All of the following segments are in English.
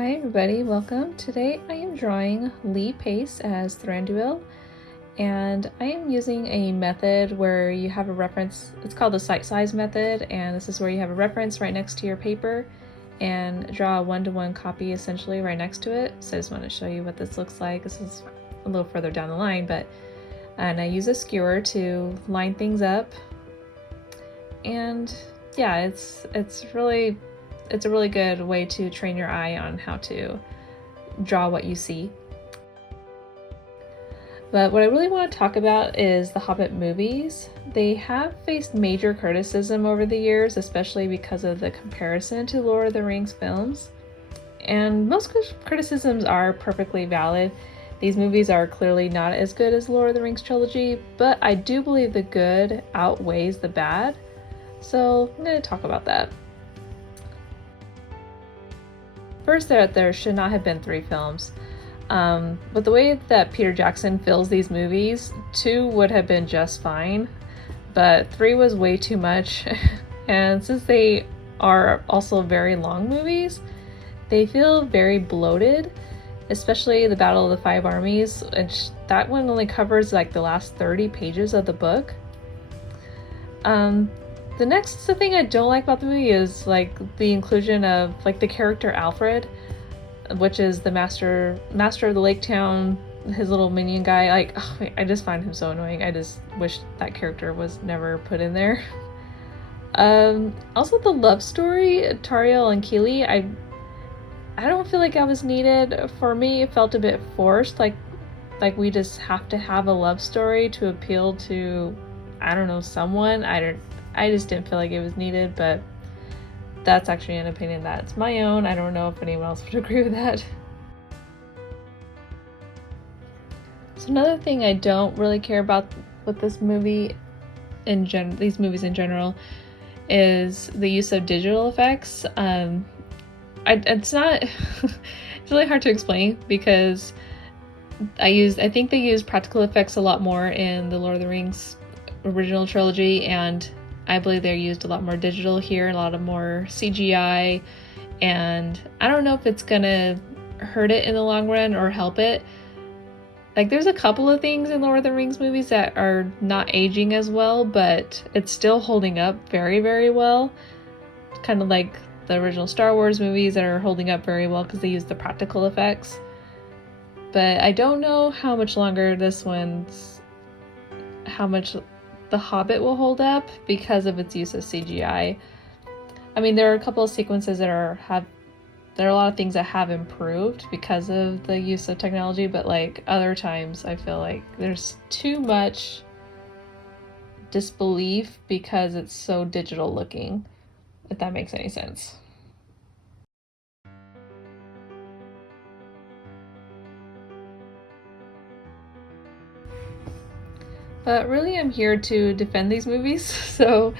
Hi everybody, welcome. Today I am drawing Lee Pace as Thranduil, and I am using a method where you have a reference. It's called the sight size method, and this is where you have a reference right next to your paper and draw a one-to-one copy essentially right next to it. So I just want to show you what this looks like. This is a little further down the line, and I use a skewer to line things up. And yeah, it's a really good way to train your eye on how to draw what you see. But what I really want to talk about is the Hobbit movies. They have faced major criticism over the years, especially because of the comparison to Lord of the Rings films. And most criticisms are perfectly valid. These movies are clearly not as good as Lord of the Rings trilogy, but I do believe the good outweighs the bad. So I'm going to talk about that. First, there should not have been 3 films. But the way that Peter Jackson fills these movies, 2 would have been just fine, but 3 was way too much. And since they are also very long movies, they feel very bloated, especially the Battle of the Five Armies, which that one only covers like the last 30 pages of the book. The next thing I don't like about the movie is like the inclusion of like the character Alfred, which is the master of the lake town, his little minion guy. Like, I just find him so annoying. I just wish that character was never put in there. Also the love story, Tauriel and Keely, I don't feel like that was needed. For me, it felt a bit forced, like we just have to have a love story to appeal to, I don't know, someone. I just didn't feel like it was needed, but that's actually an opinion that's my own. I don't know if anyone else would agree with that. So another thing I don't really care about with this movie these movies in general, is the use of digital effects. It's not it's really hard to explain because I think they use practical effects a lot more in the Lord of the Rings original trilogy, and I believe they're used a lot more digital here, a lot of more CGI, and I don't know if it's gonna hurt it in the long run or help it. Like, there's a couple of things in Lord of the Rings movies that are not aging as well, but it's still holding up very, very well. Kind of like the original Star Wars movies that are holding up very well because they use the practical effects. But I don't know how much longer how much The Hobbit will hold up because of its use of CGI. I mean, there are a couple of sequences that there are a lot of things that have improved because of the use of technology, but like other times I feel like there's too much disbelief because it's so digital looking, if that makes any sense. But really, I'm here to defend these movies, so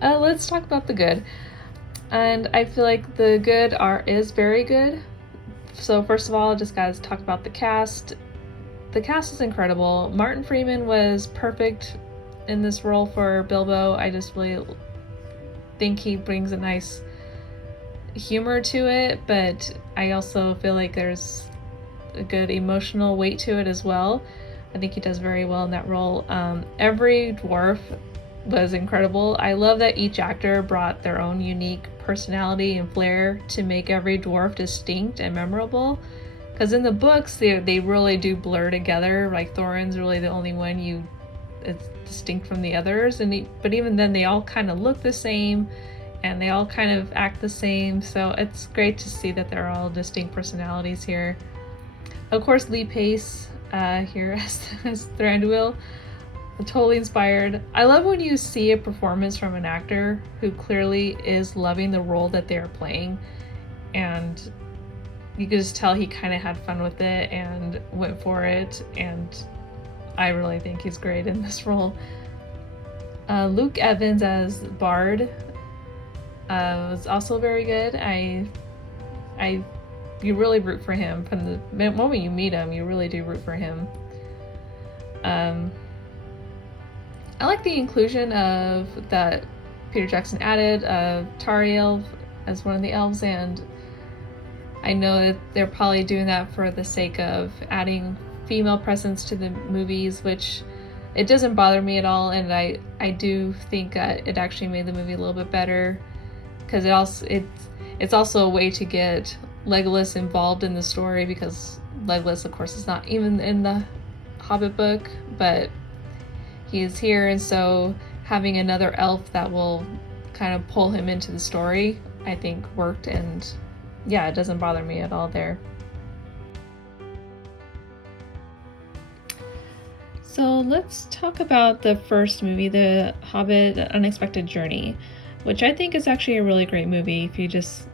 let's talk about the good. And I feel like the good is very good. So first of all, I just gotta talk about the cast. The cast is incredible. Martin Freeman was perfect in this role for Bilbo. I just really think he brings a nice humor to it, but I also feel like there's a good emotional weight to it as well. I think he does very well in that role. Every dwarf was incredible. I love that each actor brought their own unique personality and flair to make every dwarf distinct and memorable. Because in the books, they really do blur together. Like, Thorin's really the only one it's distinct from the others. But even then, they all kind of look the same, and they all kind of act the same. So it's great to see that they're all distinct personalities here. Of course, Lee Pace here as Thranduil, totally inspired. I love when you see a performance from an actor who clearly is loving the role that they're playing, and you can just tell he kind of had fun with it and went for it, and I really think he's great in this role. Luke Evans as Bard was also very good. You really root for him from the moment you meet him. You really do root for him. I like the inclusion of that Peter Jackson added of Tauriel as one of the elves, and I know that they're probably doing that for the sake of adding female presence to the movies, which it doesn't bother me at all, and I do think it actually made the movie a little bit better, because it's also a way to get Legolas involved in the story, because Legolas, of course, is not even in the Hobbit book, but he is here, and so having another elf that will kind of pull him into the story, I think worked, and yeah, it doesn't bother me at all there. So let's talk about the first movie, The Hobbit: Unexpected Journey, which I think is actually a really great movie if you just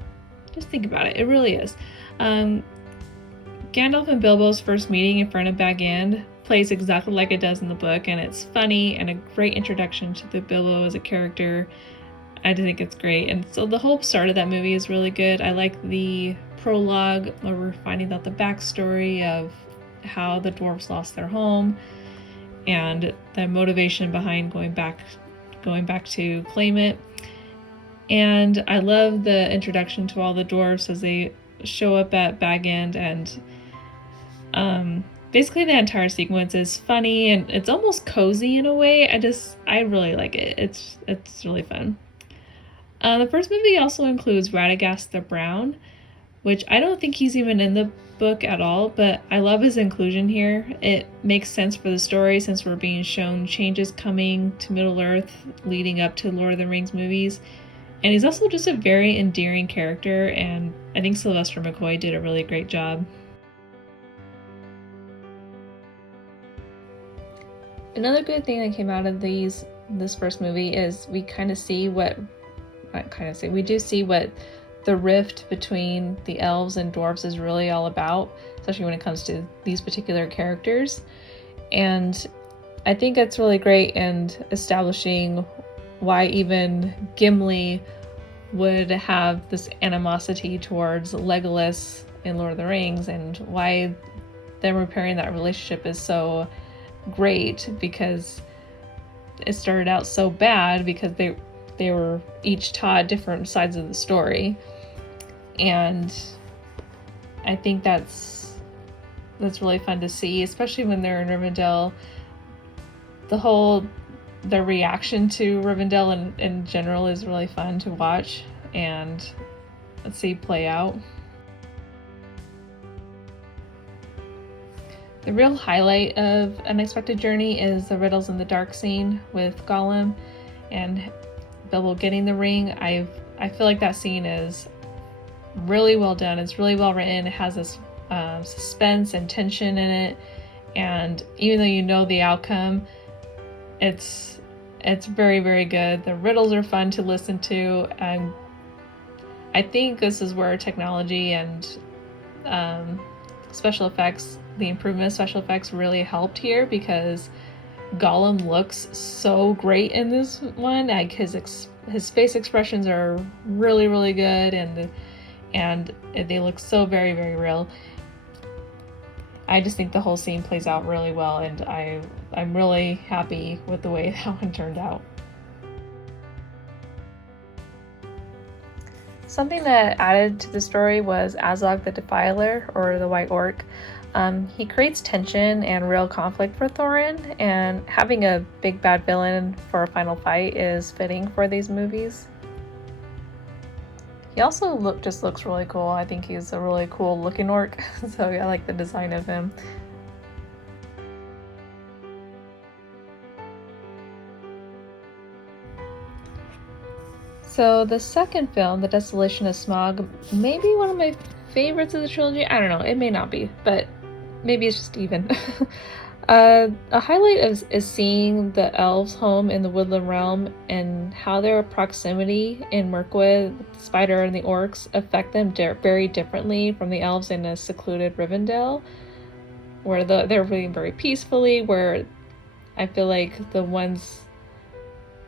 think about it. It really is. Gandalf and Bilbo's first meeting in front of Bag End plays exactly like it does in the book, and it's funny and a great introduction to the Bilbo as a character. I think it's great, and so the whole start of that movie is really good. I like the prologue where we're finding out the backstory of how the dwarves lost their home and the motivation behind going back to claim it. And I love the introduction to all the dwarves as they show up at Bag End, and basically the entire sequence is funny and it's almost cozy in a way. I really like it. It's really fun. The first movie also includes Radagast the Brown, which I don't think he's even in the book at all, but I love his inclusion here. It makes sense for the story since we're being shown changes coming to Middle-earth leading up to Lord of the Rings movies. And he's also just a very endearing character, and I think Sylvester McCoy did a really great job. Another good thing that came out of this first movie is we see what the rift between the elves and dwarves is really all about, especially when it comes to these particular characters. And I think that's really great in establishing why even Gimli would have this animosity towards Legolas in Lord of the Rings, and why them repairing that relationship is so great, because it started out so bad because they were each taught different sides of the story. And I think that's really fun to see, especially when they're in Rivendell. Their reaction to Rivendell in general is really fun to watch and see play out. The real highlight of Unexpected Journey is the Riddles in the Dark scene with Gollum and Bilbo getting the ring. I feel like that scene is really well done. It's really well written. It has this suspense and tension in it, and even though you know the outcome, it's very, very good. The riddles are fun to listen to, and I think this is where technology and special effects, the improvement of special effects, really helped here, because Gollum looks so great in this one. Like his face expressions are really, really good, and they look so very, very real. I just think the whole scene plays out really well, and I'm really happy with the way that one turned out. Something that added to the story was Azog the Defiler, or the White Orc. He creates tension and real conflict for Thorin, and having a big bad villain for a final fight is fitting for these movies. He also just looks really cool. I think he's a really cool looking orc, so yeah, I like the design of him. So the second film, The Desolation of Smaug, may be one of my favorites of the trilogy. I don't know, it may not be, but maybe it's just even. A highlight is seeing the elves' home in the Woodland Realm and how their proximity in Mirkwood, the spider and the orcs, affect them very differently from the elves in a secluded Rivendell, where they're living very peacefully, where I feel like the ones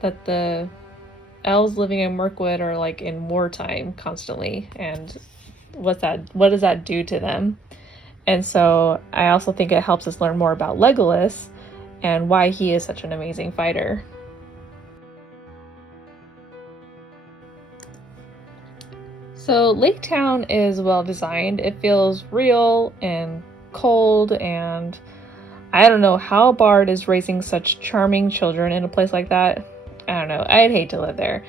that the elves living in Mirkwood are like in wartime constantly, and what does that do to them? And so I also think it helps us learn more about Legolas and why he is such an amazing fighter. So Lake Town is well designed. It feels real and cold, and I don't know how Bard is raising such charming children in a place like that. I don't know. I'd hate to live there.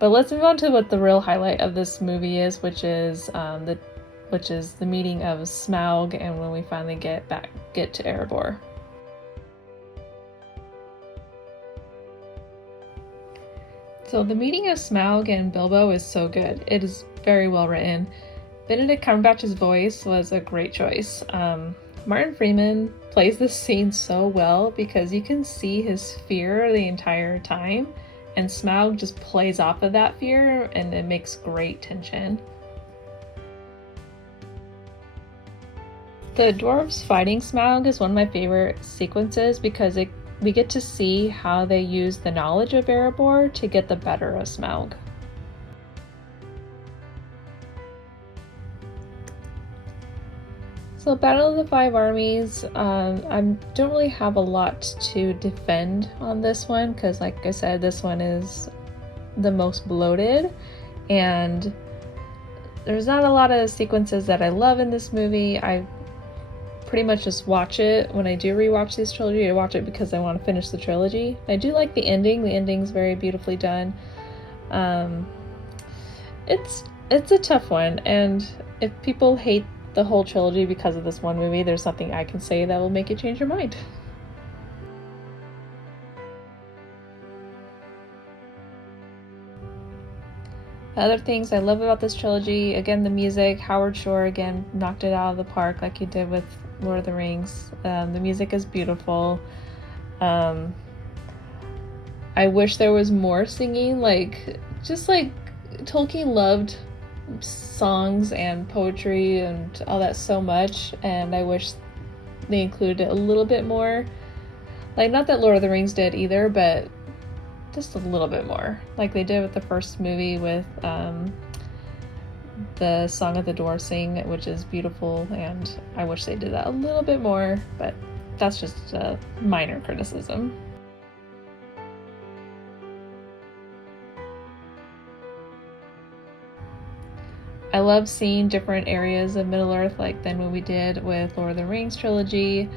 But let's move on to what the real highlight of this movie is, which is the meeting of Smaug and when we finally get to Erebor. So the meeting of Smaug and Bilbo is so good. It is very well written. Benedict Cumberbatch's voice was a great choice. Martin Freeman plays this scene so well because you can see his fear the entire time, and Smaug just plays off of that fear, and it makes great tension. The dwarves fighting Smaug is one of my favorite sequences because we get to see how they use the knowledge of Erebor to get the better of Smaug. So Battle of the Five Armies, I don't really have a lot to defend on this one because, like I said, this one is the most bloated, and there's not a lot of sequences that I love in this movie. I pretty much just watch it. When I do rewatch this trilogy, I watch it because I want to finish the trilogy. I do like the ending. The ending's very beautifully done. It's a tough one, and if people hate the whole trilogy because of this one movie, there's nothing I can say that will make you change your mind. The other things I love about this trilogy, again, the music. Howard Shore again knocked it out of the park like he did with Lord of the Rings. The music is beautiful. I wish there was more singing, just like Tolkien loved songs and poetry and all that so much, and I wish they included it a little bit more. Like, not that Lord of the Rings did either, but just a little bit more, like they did with the first movie with the Song of the Dwarves Sing, which is beautiful, and I wish they did that a little bit more, but that's just a minor criticism. I love seeing different areas of Middle-earth, like than what we did with Lord of the Rings trilogy.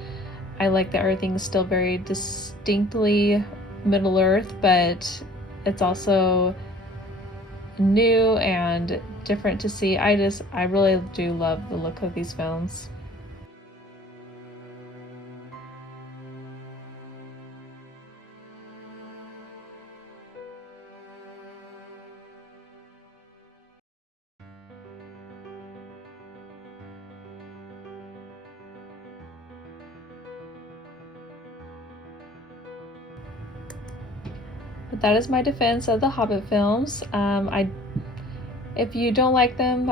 I like that everything's still very distinctly Middle-earth, but it's also new and different to see. I really do love the look of these films. But that is my defense of the Hobbit films. If you don't like them,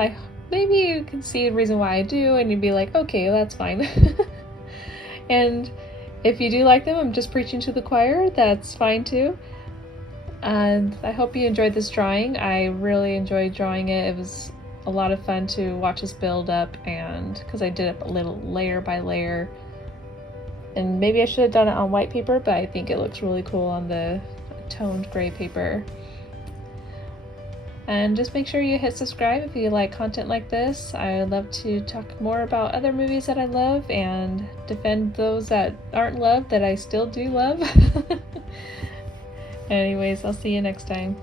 maybe you can see a reason why I do, and you'd be like, okay, that's fine. And if you do like them, I'm just preaching to the choir, that's fine too. And I hope you enjoyed this drawing. I really enjoyed drawing it. It was a lot of fun to watch us build up, and because I did it a little layer by layer. And maybe I should have done it on white paper, but I think it looks really cool on the toned gray paper. And just make sure you hit subscribe if you like content like this. I would love to talk more about other movies that I love and defend those that aren't loved that I still do love. Anyways, I'll see you next time.